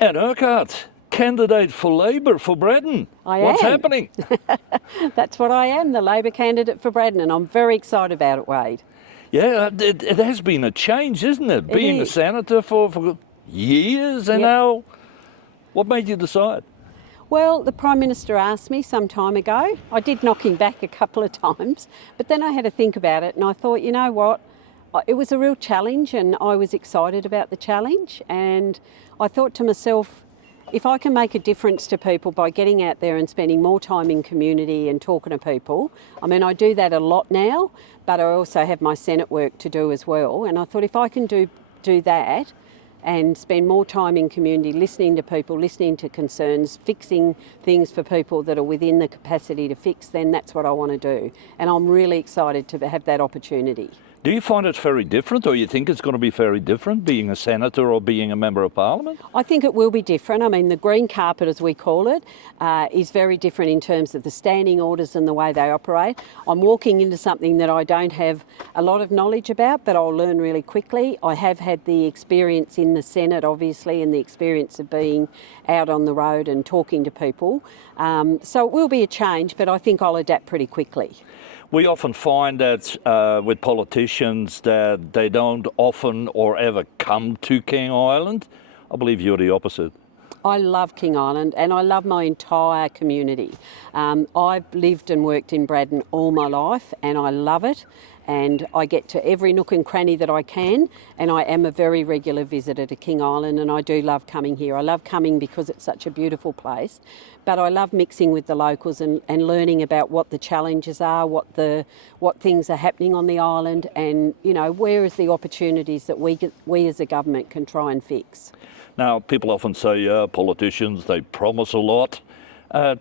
Anne Urquhart, candidate for Labor for Braddon. What's happening? That's what I am, the Labor candidate for Braddon, and I'm very excited about it, Wade. Yeah, it has been a change, isn't it? Being a senator for years, and now, what made you decide? Well, the Prime Minister asked me some time ago. I did knock him back a couple of times, but then I had to think about it and I thought, you know what? It was a real challenge and I was excited about the challenge, and I thought to myself, if I can make a difference to people by getting out there and spending more time in community and talking to people, I mean, I do that a lot now, but I also have my Senate work to do as well. And I thought if I can do that and spend more time in community, listening to people, listening to concerns, fixing things for people that are within the capacity to fix, then that's what I want to do. And I'm really excited to have that opportunity. Do you find it very different, or you think it's going to be very different, being a senator or being a member of parliament? I think it will be different. I mean, the green carpet, as we call it, is very different in terms of the standing orders and the way they operate. I'm walking into something that I don't have a lot of knowledge about, but I'll learn really quickly. I have had the experience in the Senate, obviously, and the experience of being out on the road and talking to people. So it will be a change, but I think I'll adapt pretty quickly. We often find that with politicians that they don't often or ever come to King Island. I believe you're the opposite. I love King Island and I love my entire community. I've lived and worked in Braddon all my life and I love it, and I get to every nook and cranny that I can, and I am a very regular visitor to King Island and I do love coming here. I love coming because it's such a beautiful place, but I love mixing with the locals and learning about what the challenges are, what things are happening on the island, and you know, where is the opportunities that we as a government can try and fix. Now, people often say politicians, they promise a lot.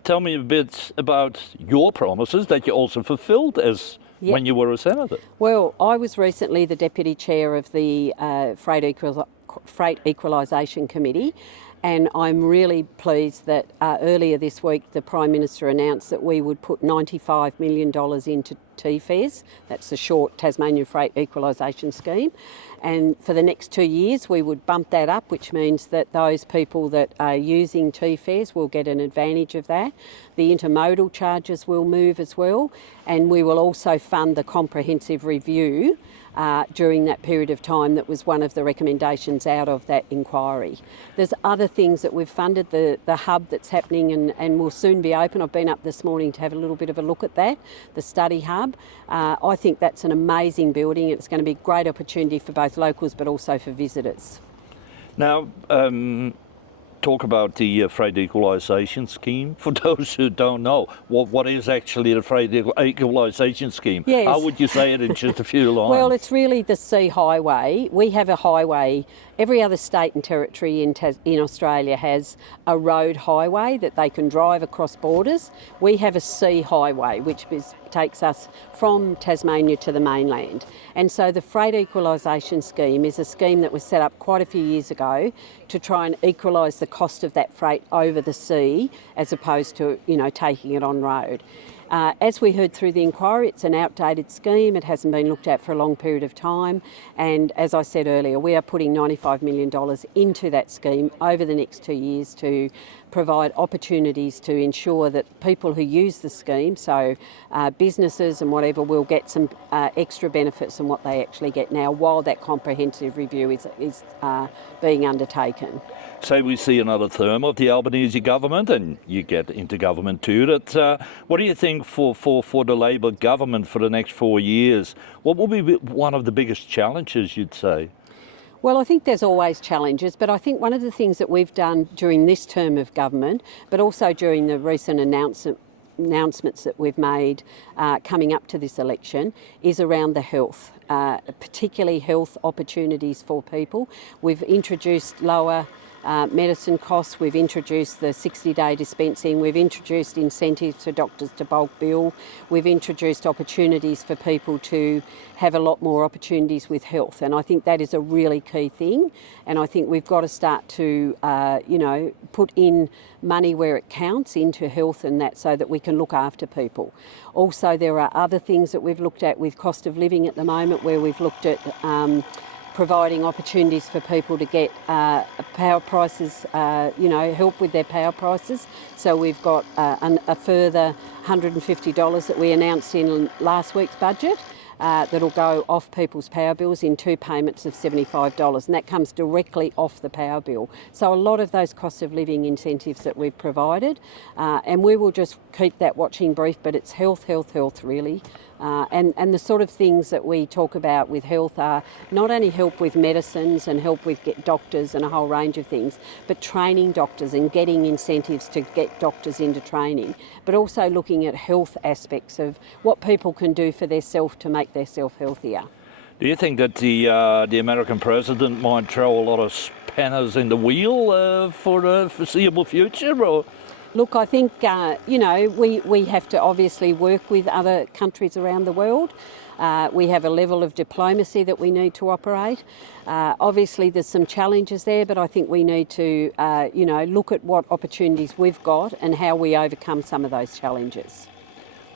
Tell me a bit about your promises that you also fulfilled as when you were a senator. Well, I was recently the Deputy Chair of the Freight Equalisation Committee, and I'm really pleased that earlier this week the Prime Minister announced that we would put $95 million into TFES, that's the short Tasmania Freight Equalisation Scheme, and for the next 2 years we would bump that up, which means that those people that are using TFES will get an advantage of that. The intermodal charges will move as well, and we will also fund the comprehensive review during that period of time. That was one of the recommendations out of that inquiry. There's other things that we've funded, the hub that's happening and will soon be open. I've been up this morning to have a little bit of a look at that, the study hub. I think that's an amazing building. It's going to be a great opportunity for both locals but also for visitors. Now, talk about the Freight Equalisation Scheme. For those who don't know, what is actually the Freight Equalisation Scheme? Yes. How would you say it in just a few lines? Well, it's really the sea highway. We have a highway. Every other state and territory in Australia has a road highway that they can drive across borders. We have a sea highway, which takes us from Tasmania to the mainland. And so the Freight Equalisation Scheme is a scheme that was set up quite a few years ago to try and equalise the cost of that freight over the sea as opposed to, you know, taking it on road. As we heard through the inquiry, it's an outdated scheme. It hasn't been looked at for a long period of time. And as I said earlier, we are putting $95 million into that scheme over the next 2 years to provide opportunities to ensure that people who use the scheme, so businesses and whatever, will get some extra benefits than what they actually get now while that comprehensive review is being undertaken. Say we see another term of the Albanese government and you get into government too. What do you think for the Labor government for the next 4 years? What will be one of the biggest challenges, you'd say? Well, I think there's always challenges, but I think one of the things that we've done during this term of government, but also during the recent announcements that we've made coming up to this election, is around the health, particularly health opportunities for people. We've introduced lower medicine costs, we've introduced the 60-day dispensing, we've introduced incentives for doctors to bulk bill, we've introduced opportunities for people to have a lot more opportunities with health, and I think that is a really key thing, and I think we've got to start to put in money where it counts into health and that, so that we can look after people. Also, there are other things that we've looked at with cost of living at the moment, where we've looked at providing opportunities for people to get power prices, help with their power prices. So we've got a further $150 that we announced in last week's budget. That'll go off people's power bills in 2 payments of $75, and that comes directly off the power bill. So a lot of those cost of living incentives that we've provided, and we will just keep that watching brief, but it's health really. And the sort of things that we talk about with health are not only help with medicines and help with get doctors and a whole range of things, but training doctors and getting incentives to get doctors into training, but also looking at health aspects of what people can do for themselves to make themselves healthier. Do you think that the American president might throw a lot of spanners in the wheel for the foreseeable future? Or? Look, I think, we have to obviously work with other countries around the world. We have a level of diplomacy that we need to operate. Obviously, there's some challenges there, but I think we need to, look at what opportunities we've got and how we overcome some of those challenges.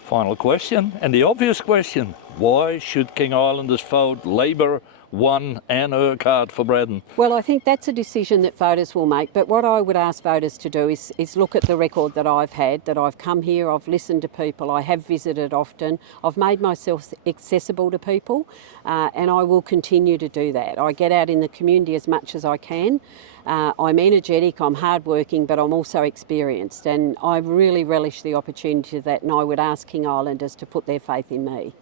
Final question, and the obvious question: why should King Islanders vote Labor 1 Anne Urquhart for Braddon? Well, I think that's a decision that voters will make, but what I would ask voters to do is look at the record that I've had, that I've come here, I've listened to people, I have visited often, I've made myself accessible to people, and I will continue to do that. I get out in the community as much as I can. I'm energetic, I'm hardworking, but I'm also experienced, and I really relish the opportunity of that, and I would ask King Islanders to put their faith in me.